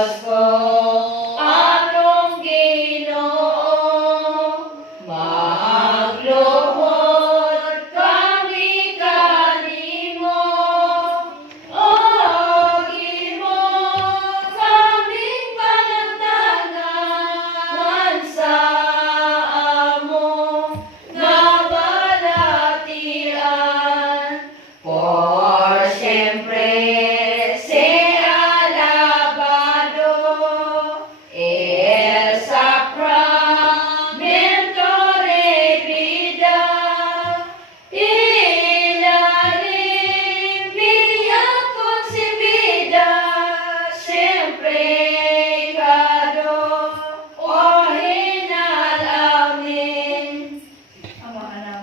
as vozes. Amen.